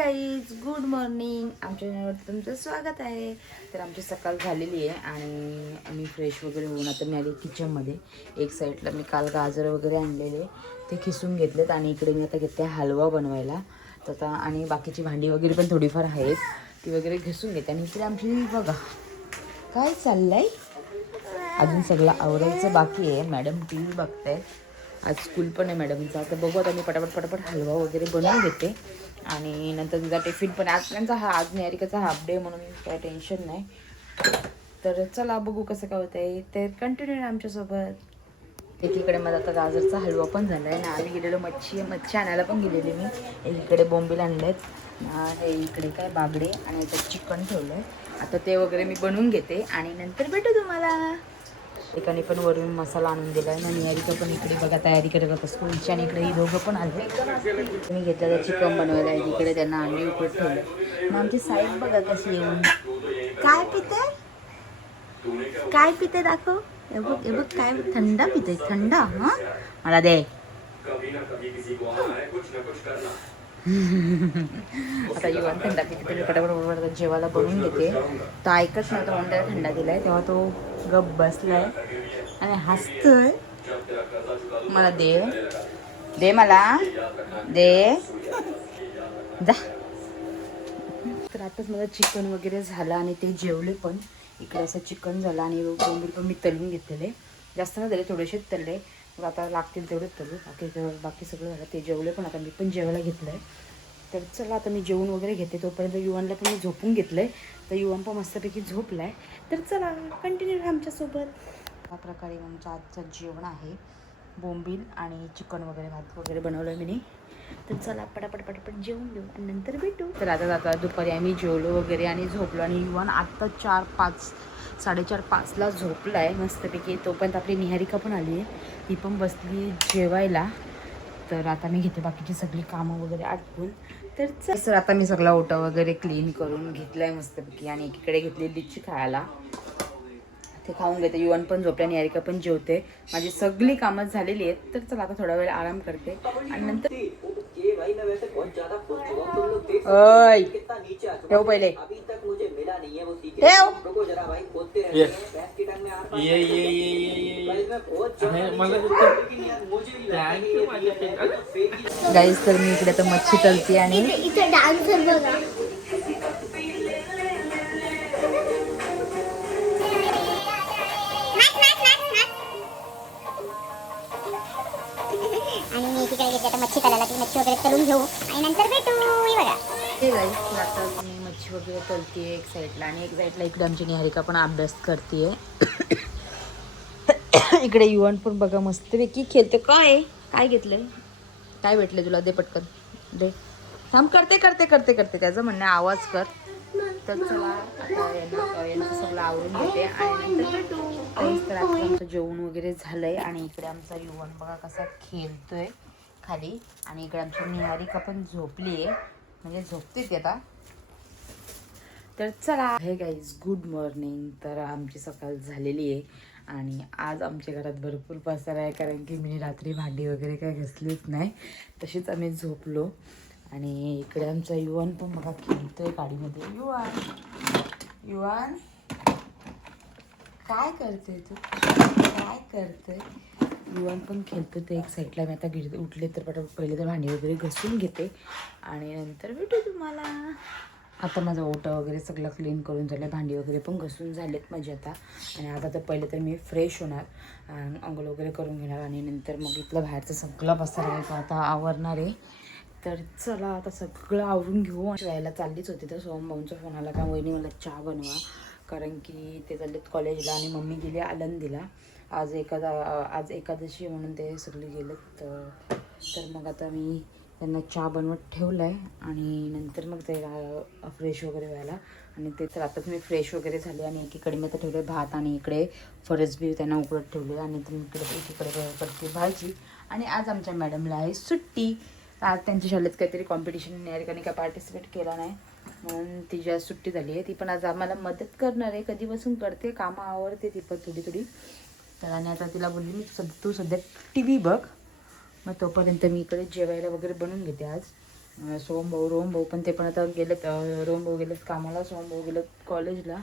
Guys, good morning. आमच्या चॅनलवर तुमचं स्वागत आहे. तर आमची सकाळ झालेली आहे आणि आम्ही फ्रेश वगैरे होऊन आता मी आली किचनमध्ये. एक साईडला मी काल गाजर वगैरे आणलेले ते खिसून घेतलेत आणि इकडे मी आता घेते हलवा बनवायला. तर आता आणि बाकीची भांडी वगैरे पण थोडीफार आहेत ती वगैरे घिसून घेते. आणि इकडे आमची बघा काय चाललंय, अजून सगळं आवरायचं बाकी आहे. मॅडम टी व्ही बघतायत, आज स्कूल पण आहे मॅडमचा. तर बघू आता मी पटापट हलवा वगैरे बनवून घेते आणि नंतर तिचा टिफिन पण आज त्यांचा आज निहारिकाचा हाफ डे म्हणून काय टेन्शन नाही. तर चला बघू कसं काय होतं आहे. तर कंटिन्यू आमच्यासोबत. एकीकडे माझा आता गाजरचा हलवा पण झाला आहे ना. आम्ही गेलेलो मच्छी आणायला पण गेलेली मी. एकीकडे बोंबील आणलेत, हे इकडे काय बागडे आणि याच्यात चिकन ठेवलं आहे. आता ते वगैरे मी बनवून घेते आणि नंतर भेटू तुम्हाला. एकाने पण वरून मसाला आणून दिला आहे ना. निहारिका पण इकडे बघा तयारी करत होता स्कूलची आणि इकडे ही दोघं पण आले. मी घेतलं चिकन बनवायला, इकडे त्यांना अंडी उकडत ठेवलं. मग आमची साईड बघा कशी येऊन काय पिते, काय पिते दाखव. हे बघ काय थंडा पिते, थंडा. हां मला दे. आता युवान थंडा पिते, मी पटापट जेवायला बनवून घेते. तर ऐकत नाही, तो अंड्याला थंडा दिलाय तेव्हा तो गप बसलाय आणि हसतोय. मला दे दे, मला दे जा. तर आताच मला चिकन वगैरे झालं आणि ते जेवले पण. इकडे असं चिकन झालं आणि बोंबील पण मी तळून घेतलेले, जास्त नाही झाले, थोडेसेच तळले. मग आता लागतील तेवढेच तळू, बाकी सगळं झालं. ते जेवले पण, आता मी पण जेवायला घेतलं आहे. तर चला आता मी जेवण वगैरे घेते. तोपर्यंत युवानला पण मी झोपून घेतलं आहे. तर युवान पण मस्तपैकी झोपला आहे. तर चला कंटिन्यू आमच्यासोबत. या प्रकारे आमचं आजचं जेवण आहे. बोंबील आणि चिकन वगैरे, भात वगैरे बनवलं मी. तर चला पटापट जेवून घेऊ आणि नंतर भेटू. तर आता दुपारी आम्ही जेवलो वगैरे आणि झोपलो आणि युवान आत्ता 4-5 झोपला आहे मस्तपैकी. तोपर्यंत आपली निहारिका पण आली आहे, ती पण बसली जेवायला. तर आता मी घेते बाकीची सगळी कामं वगैरे आटपून. तर आता मी सगळा ओटा वगैरे क्लीन करून घेतला आहे मस्तपैकी आणि एकीकडे घेतली लिची खायला, ते खाऊन घेते. युवान पण झोपल्या, निहारिका पण जेवते. माझी सगळी कामं झालेली आहेत. तर चला आता थोडा वेळ आराम करते आणि नंतर ओय ठेव पहिले, ठेव. गाईस, तर मी इकडे तर मच्छी तळते आणि मच्छी तळायला, ती मच्छी वगैरे तळून घेऊ आणि नंतर भेटू. बघा हे गाईस, आता मी मच्छी वगैरे तळते एक साईडला आणि एक साईडला इकडे आमची निहारिका पण अभ्यास करते. इकडे युवन पण बघा मस्तपैकी खेळते. काय घेतलंय, काय भेटले तुला, दे पटकन दे. थांब, करते त्याचं म्हणणं आवाज कर. तर चला आता यांचं सगळं आवरून घेते आणि नंतर भेटू. तर आता आमचं जेवण वगैरे झालंय आणि इकडे आमचा युवन बघा कसा खेळतोय खाली आणि इकडे आमची निहारिका पण झोपली आहे, म्हणजे झोपते ती आता. तर चला, हे गाईज गुड मॉर्निंग. तर आमची सकाळ झालेली आहे आणि आज आमच्या घरात भरपूर पसारा आहे, कारण की मी रात्री भांडी वगैरे काय घासलीच नाही, तशीच आम्ही झोपलो. आणि इकडे आमचा युवान पण बघा खेळतोय गाडीमध्ये. युवान काय करतोय तू, काय करतोय? युवान पण खेळतो ते एक साईडला. मी आता उठले तर पटापट पहिले तर भांडी वगैरे घासून घेते आणि नंतर भेटू तुम्हाला. आता माझं ओटा वगैरे सगळं क्लीन करून झालं, भांडी वगैरे पण घसून झालेत माझे आता. आणि आता तर पहिले तर मी फ्रेश होणार, अंघोळ वगैरे करून घेणार आणि नंतर मग इथलं बाहेरचं सगळं पसारा आहे आता आवरणार आहे. तर चला आता सगळं आवरून घेऊ. यायला चाललीच होती तर सोमभाऊंचा फोन आला का, वहिनी मला चहा बनवा, कारण की ते चाललेत कॉलेजला आणि मम्मी गेली आळंदीला. आज एकादशी म्हणून ते सगळे गेलेत. तर मग आता मी त्यांना चहा बनवत ठेवला आहे आणि नंतर मग ते फ्रेश वगैरे व्हायला. आणि ते तर आताच मी फ्रेश वगैरे झाले आणि एकीकडे मी आता ठेवले भात आणि इकडे फरसबी त्यांना उकडत ठेवले आणि एकीकडे करते भाजी. आणि आज आमच्या मॅडमला आहे सुट्टी. आज त्यांच्या शाळेत काहीतरी कॉम्पिटिशन, निहारिकाने काय पार्टिसिपेट केला नाही म्हणून तिची आज सुट्टी झाली आहे. ती पण आज आम्हाला मदत करणार आहे, कधीपासून करते, कामं आवडते ती पण थोडी. तर आणि आता तिला बोलली मी तू सध्या TV बघ, मग तोपर्यंत मी इकडे जेवायला वगैरे बनवून घेते आज. रोहम भाऊ पण ते पण आता गेलेत. रोहम भाऊ गेलेत कामाला, सोहम भाऊ गेलेत कॉलेजला,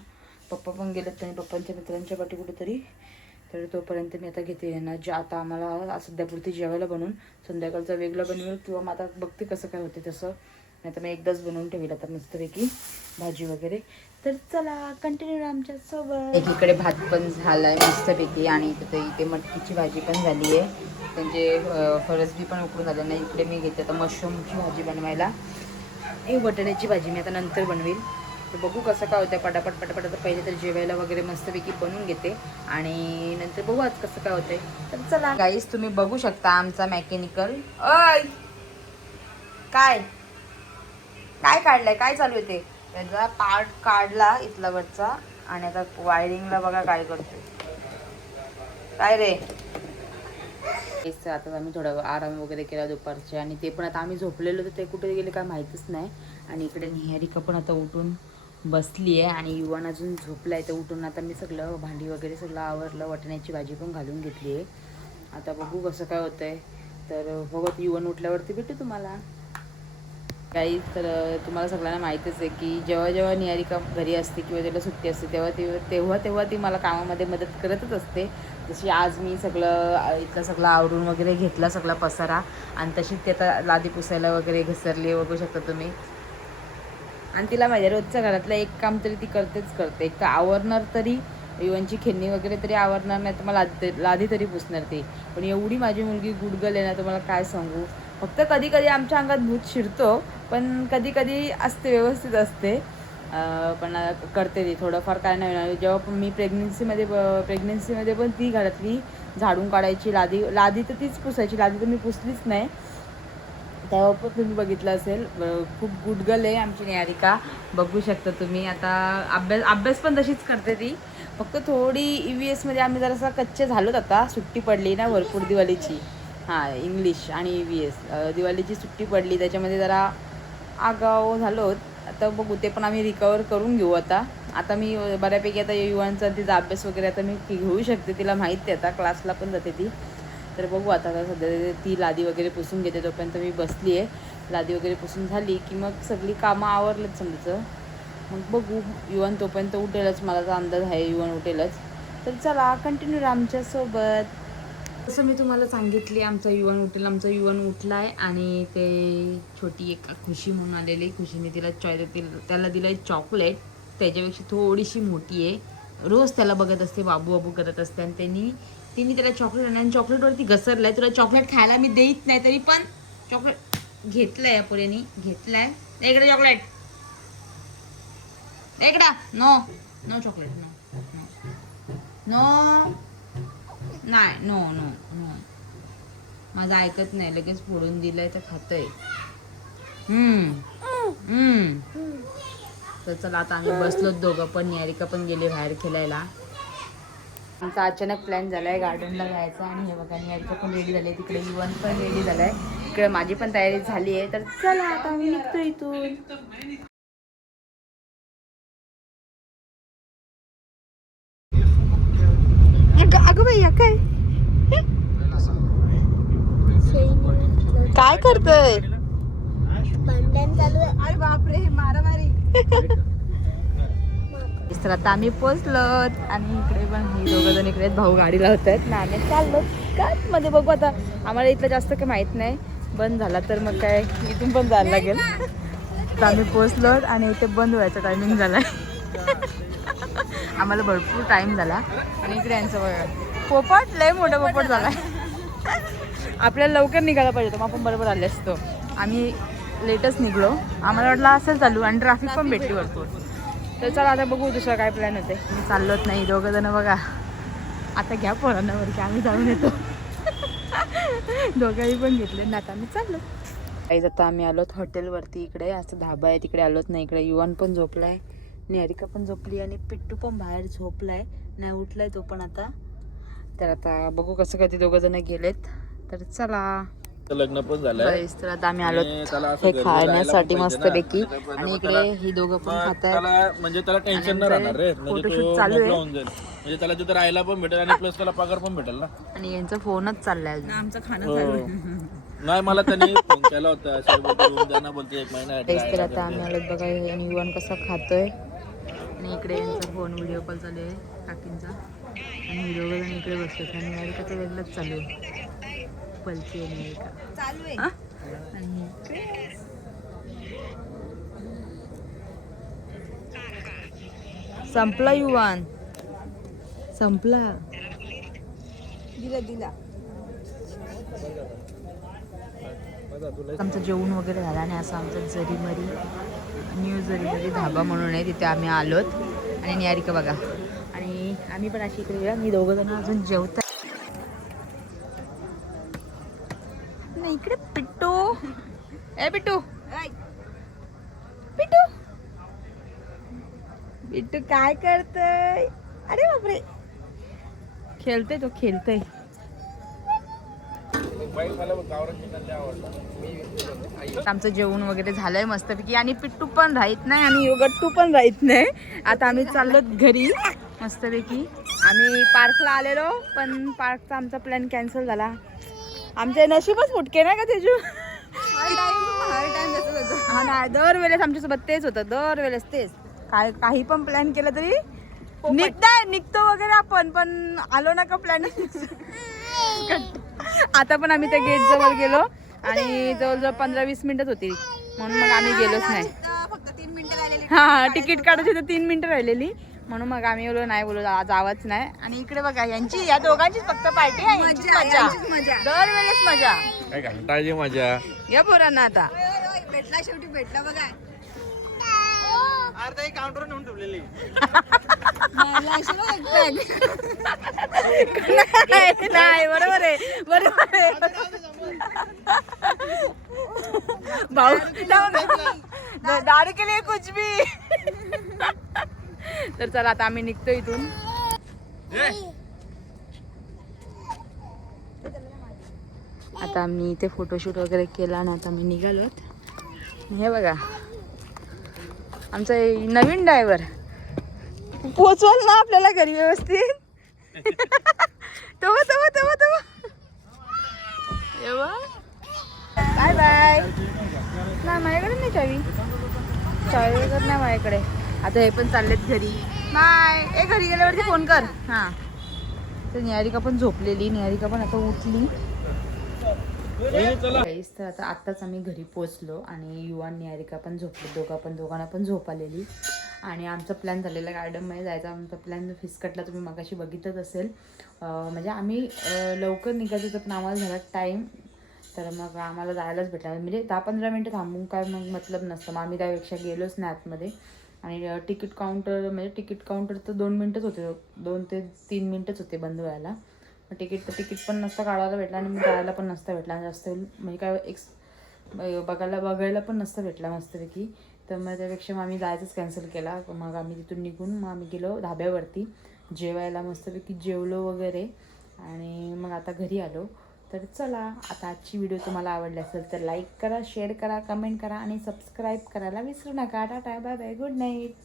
पप्पा पण गेलेत आणि पप्पांच्या मित्रांच्या पाठी कुठेतरी. तर तोपर्यंत मी आता घेते ना आता आम्हाला सध्यापुरती जेवायला बनवून संध्याकाळचा वेगळा बनवेल किंवा मग आता बघते कसं काय होते तसं. नाही तर मी एकदाच बनवून ठेवेल आता मस्तपैकी भाजी वगैरे. तर चला कंटिन्यू आमच्यासोबत. एकीकडे भात पण झाला आहे मस्तपैकी आणि इथे मटकीची भाजी पण झाली आहे. त्यांचे फरसबी पण उकडून झालं नाही. इकडे मी घेते आता मशरूमची भाजी बनवायला. ही बटाट्याची भाजी मी आता नंतर बनवेल. तर बघू कसं काय होतं. पटापट आता पहिले तर जेवायला वगैरे मस्तपैकी बनवून घेते आणि नंतर बघू आज कसं काय होतंय. तर चला गाईस, तुम्ही बघू शकता आमचा मेकॅनिकल. काय काय काढलंय, काय चालू आहे ते. त्याचा पार्ट काढला इथला वरचा आणि आता वायरिंगला बघा काय करतोय. काय रे. आता आम्ही थोडा आराम वगैरे केला दुपारचे आणि ते पण आता आम्ही झोपलेलो तर ते कुठे गेले काय माहितीच नाही. आणि इकडे निहारिका पण आता उठून बसली आहे आणि युवान अजून झोपला आहे. तर उठून आता मी सगळं भांडी वगैरे सगळं आवरलं. वाटण्याची भाजी पण घालून घेतली आहे. आता बघू कसं काय होतंय. तर बघत युवान उठल्यावरती भेटू तुम्हाला काही. तर तुम्हाला सगळ्यांना माहीतच आहे की जेव्हा निहारिका घरी असते किंवा त्याला सुट्टी असते तेव्हा ती मला कामामध्ये मदत करतच असते. जशी आज मी इथलं सगळं आवरून वगैरे घेतला सगळा पसारा आणि तशीच ती आता लादी पुसायला वगैरे घसरली बघू शकता तुम्ही. आणि तिला माझ्या रोजच्या घरातलं एक काम तरी ती करते. एक तर आवरणार तरी युवांची खेळणी वगैरे तरी आवरणार नाही तर मला लादी तरी पुसणार ती. पण एवढी माझी मुलगी गुडगल आहे ना तुम्हाला काय सांगू. फक्त कधी कधी आमच्या अंगात भूत शिरतो पण कधी कधी असते व्यवस्थित असते. पण करते ती थोडंफार काय नाही. जेव्हा पण मी प्रेग्नेन्सीमध्ये पण ती घरातली झाडून काढायची. लादी तर तीच पुसायची. लादी तर मी पुसलीच नाही. तेव्हा पण तुम्ही बघितलं असेल. खूप गुडगल आहे आमची निहारिका बघू शकता तुम्ही. आता अभ्यास पण तशीच करते ती. फक्त थोडी EVS मध्ये आम्ही जरासा कच्चे झालोत. आता सुट्टी पडली ना भरपूर दिवाळीची. हां, इंग्लिश आणि EVS दिवाळीची सुट्टी पडली त्याच्यामध्ये जरा आगाव झालो. आता बघू ते पण आम्ही रिकवर करून घेऊ. आता मी बऱ्यापैकी आता युवांचा तिचा अभ्यास वगैरे आता मी घेऊ शकते. तिला माहिती आहे आता क्लासला पण जाते ती. तर बघू आता सध्या ती लादी वगैरे पुसून घेते तोपर्यंत मी बसली आहे. लादी वगैरे पुसून झाली की मग सगळी कामं आवरलेत समजायचं. मग बघू युवान तोपर्यंत उठेलच. मला तर अंदाज आहे युवान उठेलच. तर चला कंटिन्यू आमच्यासोबत. जसं मी तुम्हाला सांगितले आमचा युवान उठला आहे आणि ते छोटी एक खुशी म्हणून आलेली. खुशीने त्याला दिलं आहे चॉकलेट. त्याच्यापेक्षा थोडीशी मोठी आहे. रोज त्याला बघत असते, बाबू करत असते आणि तिने त्याला चॉकलेट आणि चॉकलेटवरती घसरलाय. तुला चॉकलेट खायला मी देत नाही तरी पण चॉकलेट घेतलंय या पुढेनी घेतलंय. इकडे चॉकलेट इकडा. नो चॉकलेट नो नाही नो माझं ऐकत नाही. लगेच फोडून दिलंय तर खातंय. तर चला आता आम्ही बसलो दोघं पण. निहारिका पण गेले बाहेर खेळायला. आमचा अचानक प्लॅन झालाय गार्डनला जायचा आणि हे बघा निहारिका पण रेडी झाली. तिकडे युवन पण रेडी झालाय. इकडे माझी पण तयारी झाली आहे. तर चला आता आम्ही निघतो इथून. अगं भैया काय करतोय. अरे बापरे मारामारी. तर आता आम्ही पोचलो आणि इकडे पण हे दोघं जण इकडे भाऊ गाडी लावत आहेत ना. आम्ही चाललो काय मध्ये बघू आता. आम्हाला इथलं जास्त काही माहित नाही. बंद झाला तर मग काय इथून पण जायला लागेल. तर आम्ही पोचलो आणि इथे बंद व्हायचा टायमिंग झालाय. आम्हाला भरपूर टाइम झाला. आणि इकडे यांचं बघा पोपट लय मोठा पोपट झालाय. आपल्याला लवकर निघायला पाहिजे होतं मग आपण बरोबर आले असतो. आम्ही लेटच निघलो. आम्हाला वाटलं असं चालू आणि ट्रॅफिक पण भेटली भरपूर. तर चला आता बघू दुसरा काय प्लॅन होते. मी चाललोच नाही. दोघं जण बघा आता घ्या पोरांवर की आम्ही जाऊन येतो. दोघांनी पण घेतले ना. आता आम्ही चाललो काहीच. आता आम्ही आलोत हॉटेलवरती. इकडे असं धाबा आहे तिकडे आलोत नाही. इकडे युवन पण झोपलाय, निहारिका पण झोपली आणि पिट्टू पण बाहेर झोपलाय. नाही उठलाय तो पण आता. तर आता बघू कसं काय ते दोघं जण गेलेत. तर चला लग्न पण झालंय. तर आता आम्ही आलो हे खाण्यासाठी मस्तपैकी. आणि इकडे ही दोघं पण खातात. म्हणजे त्याला टेन्शन नाही राहणार रे. म्हणजे तो मोकळा होऊन जाईल. म्हणजे त्याला तिथे राहायला पण भेटेल आणि प्लस त्याला पगार पण भेटेल ना. आणि यांचा फोनच चाललाय अजून. आमचं खाणं चालू आहे. नाही मला त्यांनी फोन केला होता असं बोलतो रूम द्या ना बोलते 1 महिना तेच तर आता आम्ही आलोत बघा आणि युवन कसा खातोय आणि इकडे यांचा फोन व्हिडिओ कॉल चालू आहे काकींचा आणि व्हिडिओ कॉल आणि इकडे बसतात आणि निहारिकाचं वेगळंच चालू आहे पलची आहे निहारिका चालू आहे आणि संपला युवान संपला दिला आमचं जेवण वगैरे झालं आणि असं आमचं जरीमरी न्यू जरीमरी धाबा म्हणून आहे तिथे आम्ही आलोत आणि निहारिका बघा आणि आम्ही पण अशी इकडे मी दोघं जण अजून जेवत नाही इकडे पिट्टू ए पिट्टू पिट्टू पिट्टू काय करतय अरे बापरे खेळतोय तो खेळतोय आमचं जेवण वगैरे झालंय मस्तपैकी आणि पिट्टू पण राहत नाही आणि गट्टू पण राहत नाही आता आम्ही चाललो घरी मस्तपैकी आम्ही पार्कला आलेलो पण पार्कचा आमचा प्लॅन कॅन्सल झाला आमचे नशीबच फुटके ना का तेजू हा नाही दरवेळेस आमच्यासोबत तेच होतं दरवेळेस तेच काही पण प्लॅन केलं तरी निघतो वगैरे आपण पण आलो ना का प्लॅन आता पण आम्ही त्या गेट जवळ गेलो आणि जवळजवळ 15-20 मिनिटच होती म्हणून मग आम्ही गेलोच नाही फक्त 3 मिनिटं राहिलेली हा तिकीट काढायची तर 3 मिनिटं राहिलेली म्हणून मग आम्ही बोललो जावंच नाही आणि इकडे बघा यांची या दोघांचीच फक्त पार्टी आहे मजा दरवेळेस मजा काय घंटाळी मजा या पोरांना आता भेटला शेवटी भेटला बघा अर्धा काउंटर नेऊन ठेवलेली नाही बरोबर आहे भाऊ दारू केली कुछ भी तर चला आता आम्ही निघतो इथून आता आम्ही इथे फोटोशूट वगैरे केला ना आता आम्ही निघालोत हे बघा आमचा नवीन ड्रायव्हर पोचवल ना आपल्याला घरी व्यवस्थित तवा बाय बाय नाही माझ्याकडे नाही चावी वगैरे नाही माझ्याकडे आता हे पण चाललेत घरी नाही घरी गेल्यावरती फोन कर हां तर निहारिका पण झोपलेली निहारिका पण आता उठली तर आता आत्ताच आम्ही घरी पोचलो आणि युवान निहारिका पण झोपले दोघांना पण झोप आलेली आणि आमचा प्लॅन झालेला गार्डनमध्ये जायचा आमचा प्लॅन फिसकटला तुम्ही मगाशी बघितलंच असेल म्हणजे आम्ही लवकर निघायचं होतं पण आम्हाला झाला टाईम तर मग आम्हाला जायलाच भेटला म्हणजे 10-15 मिनटं थांबून काय मग मतलब नसतं मग आम्ही त्यापेक्षा गेलोच नाही आतमध्ये आणि तिकीट काउंटर तर 2 मिनटंच होते 2 ते 3 मिनटंच होते बंद व्हायला तिकीट पण नसतं काढायला भेटला आणि मग जायला पण नसतं भेटला जास्त म्हणजे काय बघायला पण नसतं भेटला मस्तपैकी तर मग त्यापेक्षा मग आम्ही जायचंच कॅन्सल केला मग आम्ही तिथून निघून मग आम्ही गेलो धाब्यावरती जेवायला मस्तपैकी जेवलो वगैरे आणि मग आता घरी आलो तर चला आता आजची व्हिडिओ तुम्हाला आवडली असेल तर लाईक करा शेअर करा कमेंट करा आणि सबस्क्राईब करायला विसरू नका tata bye bye good night